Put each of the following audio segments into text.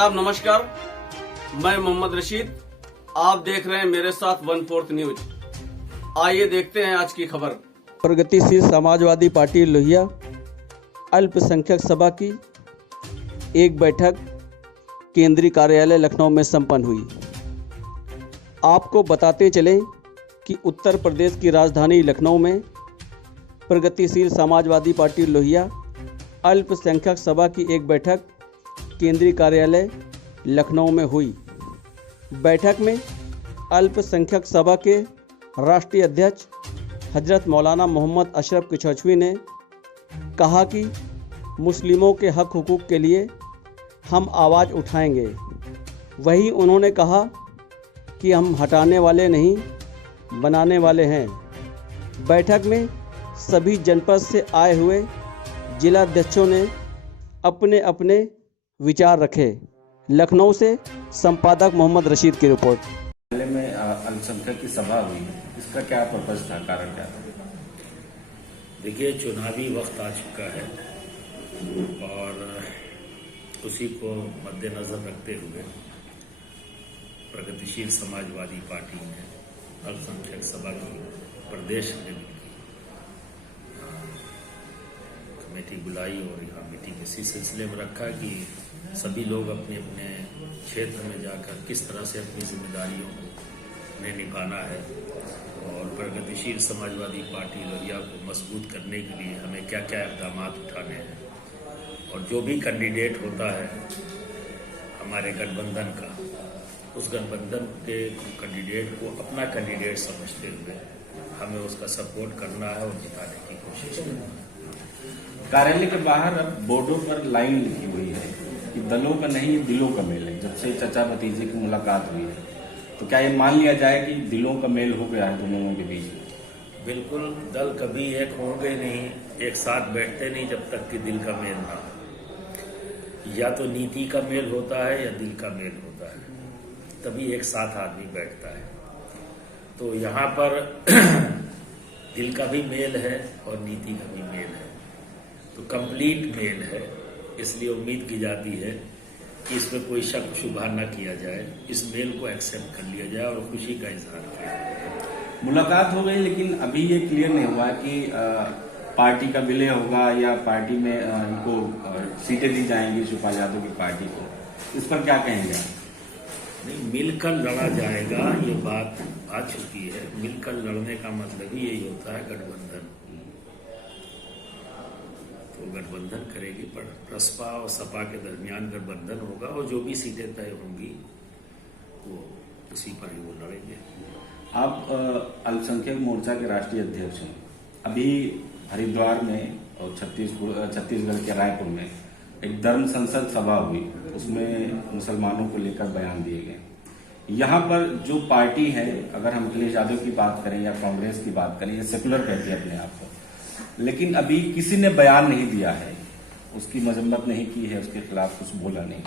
आदाब, नमस्कार। मैं मोहम्मद रशीद, आप देख रहे हैं मेरे साथ 1/4 न्यूज। आइए देखते हैं आज की खबर। प्रगतिशील समाजवादी पार्टी लोहिया अल्पसंख्यक सभा की एक बैठक केंद्रीय कार्यालय लखनऊ में संपन्न हुई। आपको बताते चलें कि उत्तर प्रदेश की राजधानी लखनऊ में प्रगतिशील समाजवादी पार्टी लोहिया अल्पसंख्यक सभा की एक बैठक केंद्रीय कार्यालय लखनऊ में हुई। बैठक में अल्पसंख्यक सभा के राष्ट्रीय अध्यक्ष हजरत मौलाना मोहम्मद अशरफ किचौचवी ने कहा कि मुस्लिमों के हक हुकूक के लिए हम आवाज़ उठाएंगे। वहीं उन्होंने कहा कि हम हटाने वाले नहीं, बनाने वाले हैं। बैठक में सभी जनपद से आए हुए जिलाध्यक्षों ने अपने अपने विचार रखे। लखनऊ से संपादक मोहम्मद रशीद की रिपोर्ट। में अल्पसंख्यक की सभा हुई, इसका क्या पर्पज था, कारण क्या था? देखिए, चुनावी वक्त आ चुका है और उसी को मद्देनजर रखते हुए प्रगतिशील समाजवादी पार्टी ने अल्पसंख्यक सभा की प्रदेश लेवल की कमेटी बुलाई और यहाँ मीटिंग इसी सिलसिले में रखा कि सभी लोग अपने अपने क्षेत्र में जाकर किस तरह से अपनी जिम्मेदारियों को उन्हें निभाना है और प्रगतिशील समाजवादी पार्टी लोहिया को मजबूत करने के लिए हमें क्या क्या इक़दाम उठाने हैं और जो भी कैंडिडेट होता है हमारे गठबंधन का, उस गठबंधन के कैंडिडेट को अपना कैंडिडेट समझते हुए हमें उसका सपोर्ट करना है और जिताने की कोशिश करना है। कार्यालय के बाहर अब बोर्डों पर लाइन लिखी हुई है कि दलों का नहीं, दिलों का मेल है। जब से चाचा भतीजे की मुलाकात हुई है तो क्या ये मान लिया जाए कि दिलों का मेल हो गया है दोनों के बीच? बिल्कुल, दल कभी एक होंगे नहीं, एक साथ बैठते नहीं जब तक कि दिल का मेल ना हो। या तो नीति का मेल होता है या दिल का मेल होता है, तभी एक साथ आदमी बैठता है। तो यहाँ पर दिल का भी मेल है और नीति का भी मेल है, तो कंप्लीट मेल है। इसलिए उम्मीद की जाती है कि इसमें कोई शक शुबा न किया जाए, इस मेल को एक्सेप्ट कर लिया जाए और खुशी का इजहार किया जाए। मुलाकात हो गई, लेकिन अभी ये क्लियर नहीं हुआ कि पार्टी का विलय होगा या पार्टी में इनको सीटें दी जाएंगी शिवपाल यादव की पार्टी को। इस पर क्या कहेंगे? नहीं, मिलकर लड़ा जाएगा, ये बात आ चुकी है। मिलकर लड़ने का मतलब ही यही होता है गठबंधन। तो गठबंधन करेगी, पर बसपा और सपा के दरमियान गठबंधन होगा और जो भी सीटें तय होंगी वो उसी पर ही वो लड़ेंगे। आप अल्पसंख्यक मोर्चा के राष्ट्रीय अध्यक्ष हैं। अभी हरिद्वार में और छत्तीसगढ़ के रायपुर में एक धर्म संसद सभा हुई, उसमें मुसलमानों को लेकर बयान दिए गए। यहाँ पर जो पार्टी है, अगर हम अखिलेश यादव की बात करें या कांग्रेस की बात करें, ये सेकुलर कहती है अपने आप को, लेकिन अभी किसी ने बयान नहीं दिया है, उसकी मजम्मत नहीं की है, उसके खिलाफ कुछ बोला नहीं।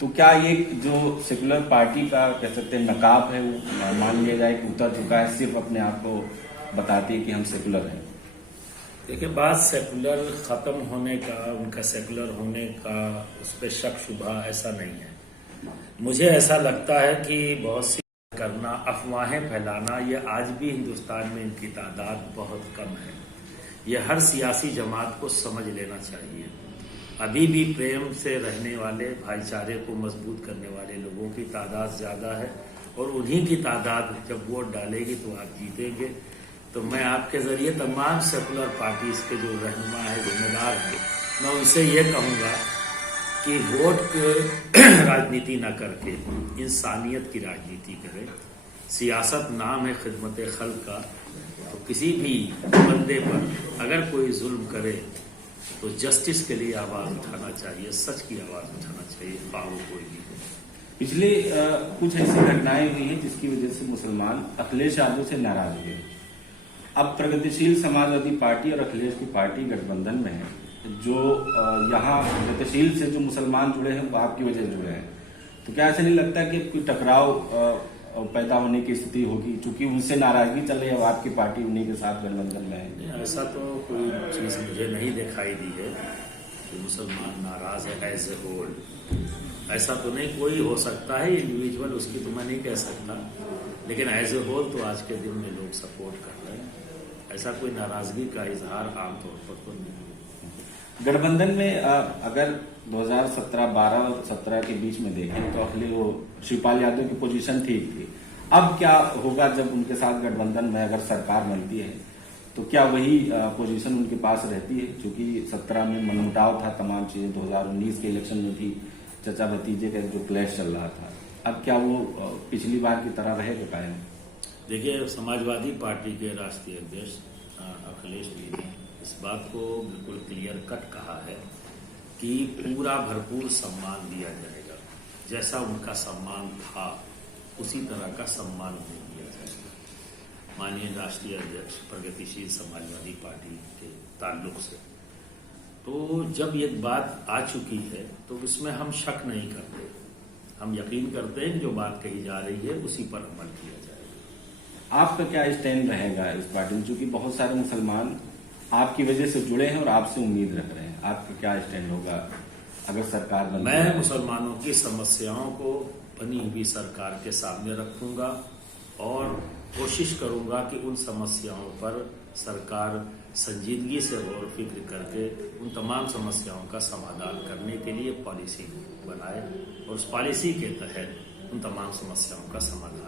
तो क्या ये जो सेकुलर पार्टी का कह सकते हैं नकाब है, वो मान लिया जाए कि उतर चुका है, सिर्फ अपने आप को बताती है कि हम सेकुलर हैं? देखिए, बात सेकुलर खत्म होने का, उनका सेकुलर होने का, उस पर शक शुबा ऐसा नहीं है। मुझे ऐसा लगता है कि बहुत सी करना, अफवाहें फैलाना, ये आज भी हिंदुस्तान में इनकी तादाद बहुत कम है। ये हर सियासी जमात को समझ लेना चाहिए। अभी भी प्रेम से रहने वाले, भाईचारे को मजबूत करने वाले लोगों की तादाद ज्यादा है और उन्हीं की तादाद जब वोट डालेगी तो आप जीतेंगे। तो मैं आपके जरिए तमाम सेकुलर पार्टीज के जो रहनुमा है, जिम्मेदार हैं, मैं उनसे ये कहूँगा कि वोट राजनीति न करके इंसानियत की राजनीति करें। सियासत नाम है खिदमत खल्क का, तो किसी भी बंदे पर अगर कोई जुल्म करे तो जस्टिस के लिए आवाज उठाना चाहिए, सच की आवाज उठाना चाहिए, वो कोई भी हो। पिछले कुछ ऐसी घटनाएं हुई हैं जिसकी वजह से मुसलमान अखिलेश यादव से नाराज हुए। अब प्रगतिशील समाजवादी पार्टी और अखिलेश की पार्टी गठबंधन में है। जो यहाँ प्रगतिशील से जो मुसलमान जुड़े हैं वो आपकी वजह से जुड़े हैं, तो क्या ऐसा नहीं लगता कि कोई टकराव पैदा होने की स्थिति होगी, चूंकि उनसे नाराजगी चल रही है, अब आपकी पार्टी उन्हीं के साथ गठबंधन में है? ऐसा तो कोई चीज मुझे नहीं दिखाई दी है कि मुसलमान नाराज है एज ए होल। ऐसा तो नहीं, कोई हो सकता है इंडिविजुअल, उसकी तो मैं नहीं कह सकता, लेकिन एज ए होल तो आज के दिन में लोग सपोर्ट कर रहे हैं। ऐसा कोई नाराजगी का इजहार आमतौर पर तो नहीं है। गठबंधन में अगर 2017-12 और 17 के बीच में देखें तो वो शिवपाल यादव की पोजीशन ठीक थी। अब क्या होगा जब उनके साथ गठबंधन में अगर सरकार बनती है तो क्या वही पोजीशन उनके पास रहती है? क्योंकि 17 में मनमुटाव था, तमाम चीजें 2019 के इलेक्शन में थी, चचा भतीजे का जो क्लैश चल रहा था। अब क्या वो पिछली बार की तरह रहेगा कायम? देखिए, समाजवादी पार्टी के राष्ट्रीय अध्यक्ष अखिलेश जी ने इस बात को बिल्कुल क्लियर कट कहा है कि पूरा भरपूर सम्मान दिया जाएगा। जैसा उनका सम्मान था उसी तरह का सम्मान उन्हें दिया जाएगा। माननीय राष्ट्रीय अध्यक्ष प्रगतिशील समाजवादी पार्टी के ताल्लुक से तो जब ये बात आ चुकी है तो इसमें हम शक नहीं करते, हम यकीन करते हैं जो बात कही जा रही है उसी पर अमल किया जाएगा। आपका क्या स्टैंड रहेगा इस पार्टी में? क्योंकि बहुत सारे मुसलमान आपकी वजह से जुड़े हैं और आपसे उम्मीद रख रहे हैं, आपका क्या स्टैंड होगा अगर सरकार बनती है? मैं मुसलमानों की समस्याओं को बनी हुई सरकार के सामने रखूंगा और कोशिश करूंगा कि उन समस्याओं पर सरकार संजीदगी से गौर फिक्र करके उन तमाम समस्याओं का समाधान करने के लिए पॉलिसी बनाए और उस पॉलिसी के तहत उन तमाम समस्याओं का समाधान